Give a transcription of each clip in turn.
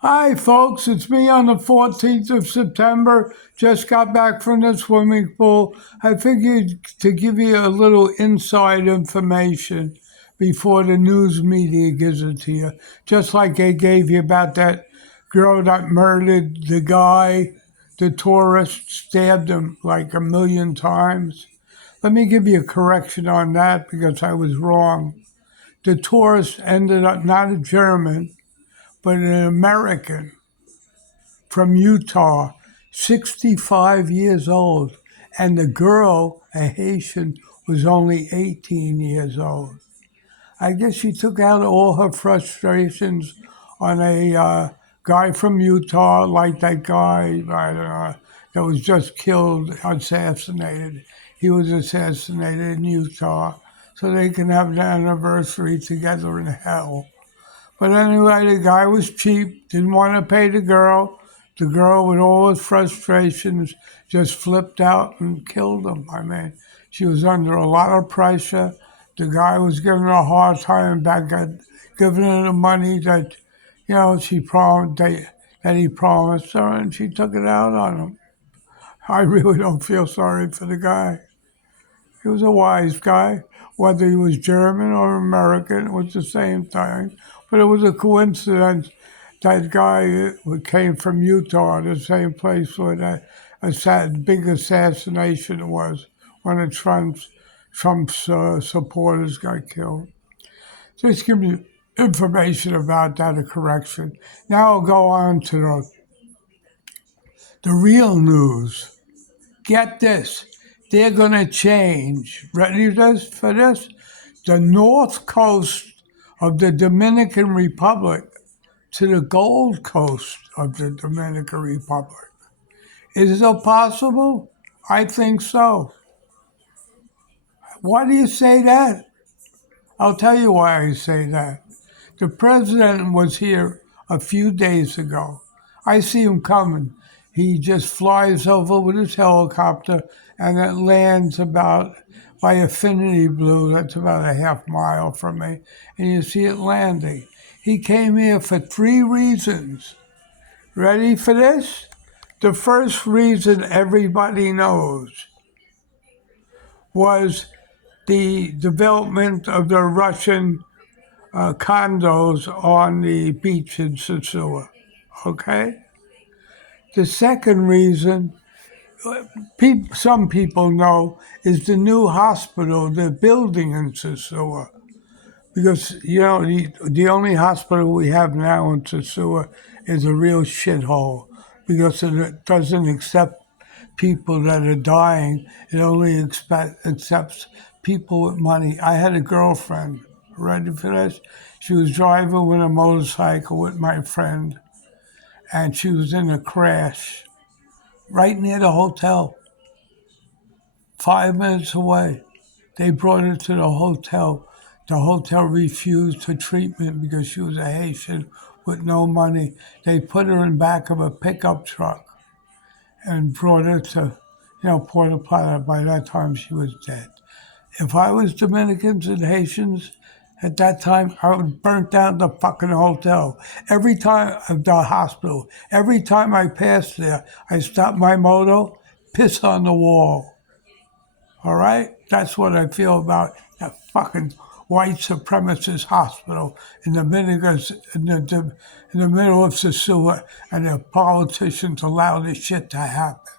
Hi, folks. It's me on the 14th of September. Just got back from the swimming pool. I figured to give you a little inside information before the news media gives it to you. Just like they gave you about that girl that murdered the guy, the tourist, stabbed him like a million times. Let me give you a correction on that because I was wrong. The tourist ended up not a German, but an American from Utah, 65 years old, and the girl, a Haitian, was only 18 years old. I guess she took out all her frustrations on a guy from Utah, like that guy, I don't know, that was just killed, assassinated. He was assassinated in Utah, so they can have an anniversary together in hell. But anyway, the guy was cheap, didn't want to pay the girl. The girl, with all his frustrations, just flipped out and killed him. I mean, she was under a lot of pressure. The guy was giving her a hard time back at giving her the money that, she promised that he promised her, and she took it out on him. I really don't feel sorry for the guy. He was a wise guy. Whether he was German or American, it was the same thing. But it was a coincidence that guy came from Utah, the same place where that big assassination was, one of Trump's supporters got killed. Just give you information about that, a correction. Now I'll go on to the real news. Get this. They're going to change. Ready for this? The north coast of the Dominican Republic to the Gold Coast of the Dominican Republic. Is it possible? I think so. Why do you say that? I'll tell you why I say that. The president was here a few days ago. I see him coming. He just flies over with his helicopter and it lands about by Affinity Blue. That's about a half mile from me. And you see it landing. He came here for three reasons. Ready for this? The first reason everybody knows was the development of the Russian condos on the beach in Sosoa. Okay? The second reason, some people know, is the new hospital they're building in Sosoa. Because, the only hospital we have now in Sosoa is a real shithole because it doesn't accept people that are dying. It only accepts people with money. I had a girlfriend, ready for this? She was driving with a motorcycle with my friend, and she was in a crash right near the hotel, 5 minutes away. They brought her to the hotel. The hotel refused her treatment because she was a Haitian with no money. They put her in back of a pickup truck and brought her to, Puerto Plata. By that time, she was dead. If I was Dominicans and Haitians at that time, I would burn down the fucking hotel. Every time, the hospital, every time I passed there, I stopped my moto, piss on the wall. All right? That's what I feel about that fucking white supremacist hospital in the in the middle of Sosoa, and the politicians allow this shit to happen.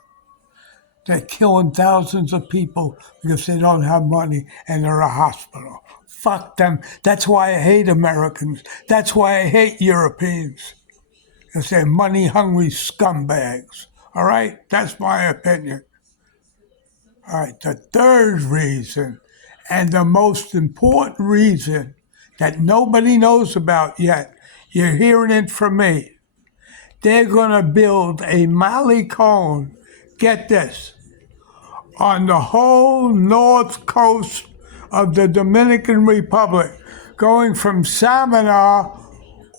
They're killing thousands of people because they don't have money and they're a hospital. Fuck them. That's why I hate Americans. That's why I hate Europeans. Because they're money hungry scumbags. All right? That's my opinion. All right, the third reason, and the most important reason that nobody knows about yet, you're hearing it from me. They're going to build a Malecone, get this, on the whole north coast of the Dominican Republic, going from Samaná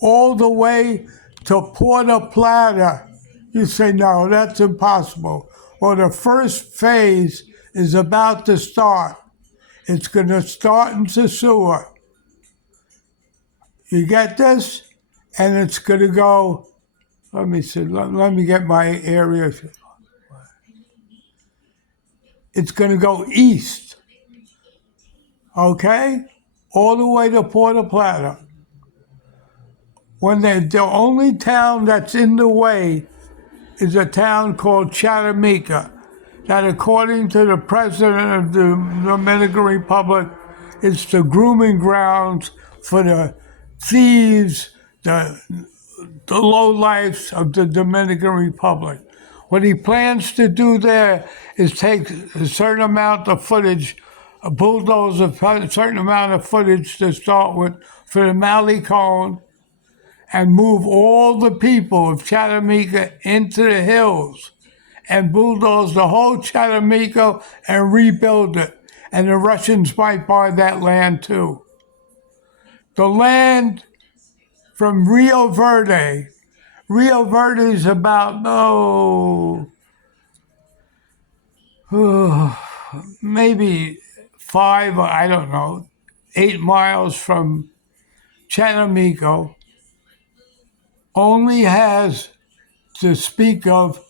all the way to Puerto Plata. You say, no, that's impossible. Well, the first phase is about to start. It's going to start in Sosoa. You get this? And it's going to go Let me see. Let me get my area. It's going to go east, okay? All the way to Puerto Plata. When the only town that's in the way is a town called Chattanooga, that according to the president of the Dominican Republic, it's the grooming grounds for the thieves, the lowlifes of the Dominican Republic. What he plans to do there is take a certain amount of footage, bulldoze a certain amount of footage to start with for the Malecon, and move all the people of Chattanooga into the hills and bulldoze the whole Chattanooga and rebuild it. And the Russians might buy that land too. The land from Rio Verde. Rio Verde is about, maybe 5, I don't know, 8 miles from Chattanooga, only has, to speak of,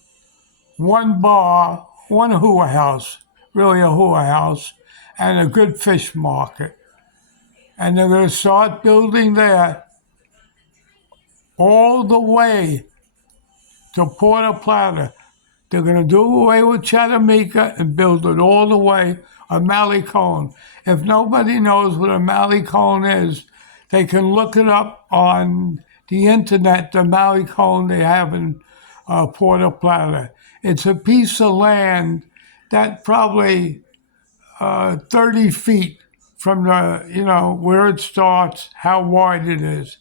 one bar, one hua house, really a hua house, and a good fish market. And they're going to start building there all the way to Puerto Plata. They're going to do away with Chattanooga and build it all the way a Malecon. If nobody knows what a Malecon is, they can look it up on the internet, the Malecon they have in Puerto Plata. It's a piece of land that probably 30 feet from where it starts, how wide it is.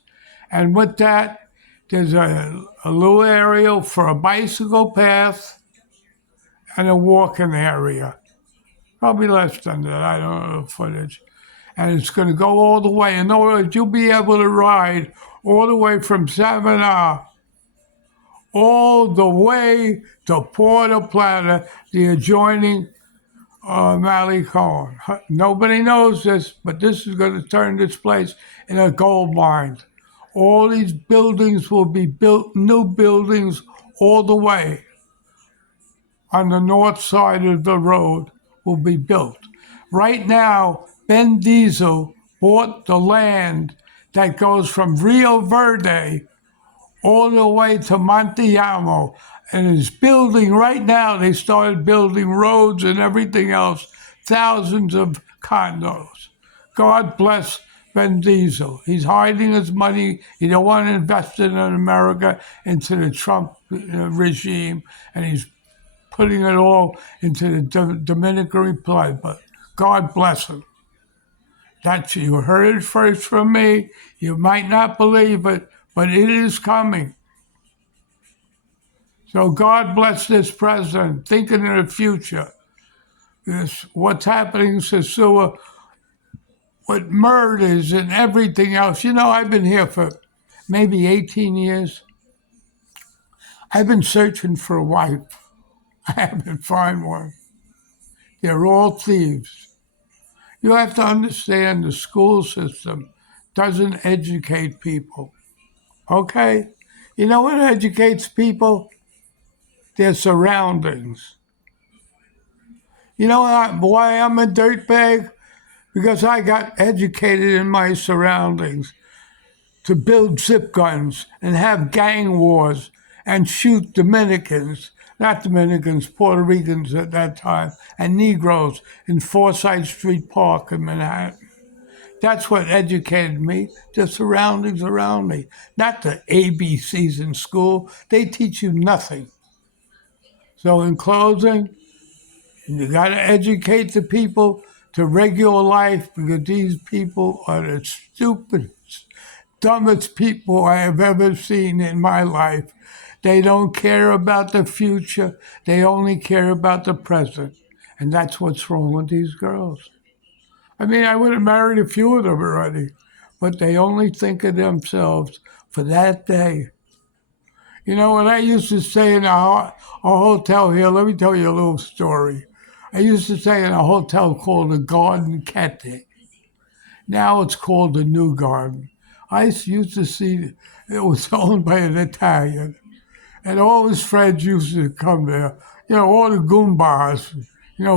And with that, there's a little area for a bicycle path and a walking area. Probably less than that, I don't know the footage. And it's going to go all the way. In other words, you'll be able to ride all the way from Savannah, all the way to Puerto Plata, the adjoining Malecon. Nobody knows this, but this is going to turn this place into a gold mine. All these buildings will be built, new buildings all the way on the north side of the road will be built. Right now, Ben Diesel bought the land that goes from Rio Verde all the way to Montellamo, and is building right now. They started building roads and everything else, thousands of condos. God bless Ben Diesel. He's hiding his money. He don't want to invest it in America into the Trump regime, and he's putting it all into the Dominican Republic. But God bless him. That's, you heard it first from me. You might not believe it, but it is coming. So God bless this president, thinking in the future. This, what's happening in Sosoa, with murders and everything else. You know, I've been here for maybe 18 years. I've been searching for a wife. I haven't found one. They're all thieves. You have to understand the school system doesn't educate people. Okay? You know what educates people? Their surroundings. You know why I'm a dirtbag? Because I got educated in my surroundings to build zip guns and have gang wars and shoot Dominicans, not Dominicans, Puerto Ricans at that time, and Negroes in Forsyth Street Park in Manhattan. That's what educated me, the surroundings around me, not the ABCs in school. They teach you nothing. So in closing, you got to educate the people to regular life, because these people are the stupidest, dumbest people I have ever seen in my life. They don't care about the future. They only care about the present. And that's what's wrong with these girls. I mean, I would have married a few of them already, but they only think of themselves for that day. You know, when I used to stay in a hotel here, let me tell you a little story. I used to stay in a hotel called the Garden Ketting. Now it's called the New Garden. I used to see it was owned by an Italian. and all his friends used to come there. All the Goombas,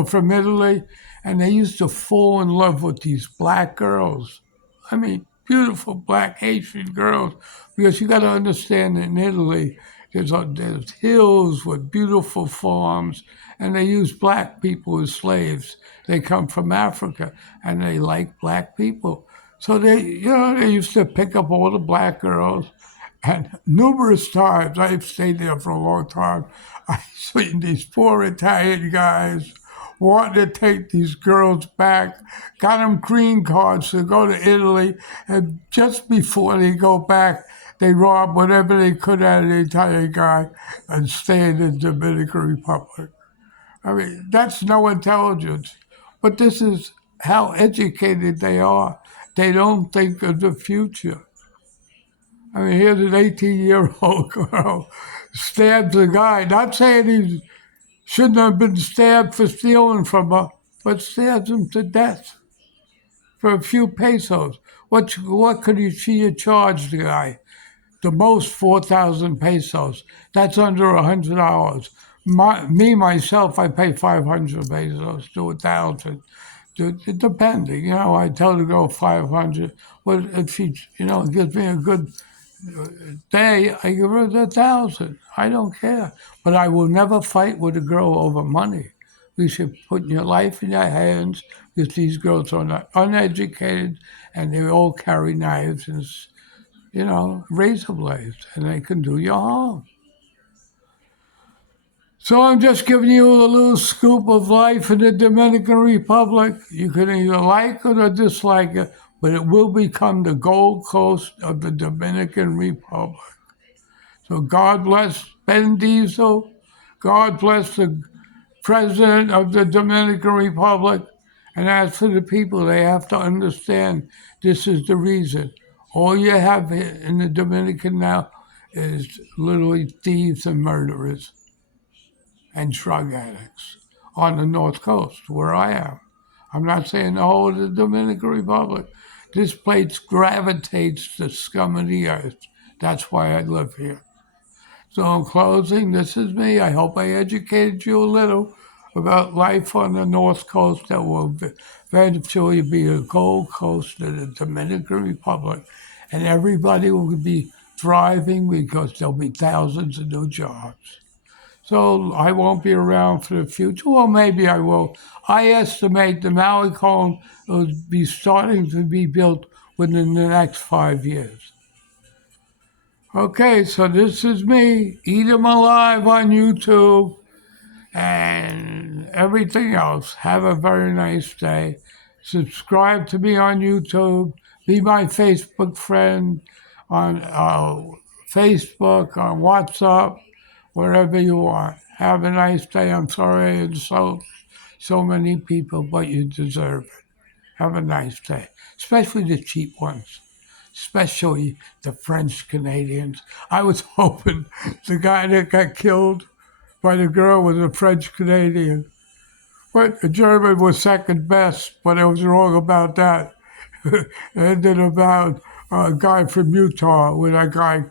from Italy, and they used to fall in love with these black girls. I mean, beautiful black Haitian girls, because you got to understand in Italy, there's hills with beautiful farms, and they use black people as slaves. They come from Africa, and they like black people. So they used to pick up all the black girls, and numerous times, I've stayed there for a long time, I've seen these poor Italian guys wanting to take these girls back, got them green cards to go to Italy, and just before they go back, they rob whatever they could out of the Italian guy and stay in the Dominican Republic. I mean, that's no intelligence. But this is how educated they are. They don't think of the future. I mean, here's an 18-year-old girl stabs a guy, not saying he shouldn't have been stabbed for stealing from her, but stabs him to death for a few pesos. What could she have charged the guy? The most 4,000 pesos. That's under $100. Myself, I pay 500 pesos to 1,000. Depending, I tell her to go 500. But if she, gives me a good day, I give her 1,000. I don't care. But I will never fight with a girl over money. You should put your life in your hands, because these girls are not uneducated, and they all carry knives and razor blades, and they can do you harm. So I'm just giving you a little scoop of life in the Dominican Republic. You can either like it or dislike it, but it will become the Gold Coast of the Dominican Republic. So God bless Ben Diesel. God bless the President of the Dominican Republic. And as for the people, they have to understand this is the reason. All you have in the Dominican now is literally thieves and murderers and drug addicts on the North Coast, where I am. I'm not saying the whole of the Dominican Republic. This place gravitates to scum of the earth. That's why I live here. So, in closing, this is me. I hope I educated you a little about life on the North Coast that will eventually be a Gold Coast of the Dominican Republic. And everybody will be thriving because there'll be thousands of new jobs. So I won't be around for the future. Well, maybe I will. I estimate the Malecon will be starting to be built within the next 5 years. Okay, so this is me, Eat 'em Alive on YouTube and everything else. Have a very nice day. Subscribe to me on YouTube. Be my Facebook friend on Facebook, on WhatsApp, wherever you want. Have a nice day. I'm sorry I insult so many people, but you deserve it. Have a nice day, especially the cheap ones, especially the French Canadians. I was hoping the guy that got killed by the girl was a French Canadian. But the German was second best, but I was wrong about that. And then about a guy from Utah, with a guy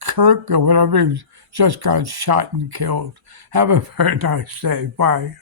Kirk or whatever, he just got shot and killed. Have a very nice day. Bye.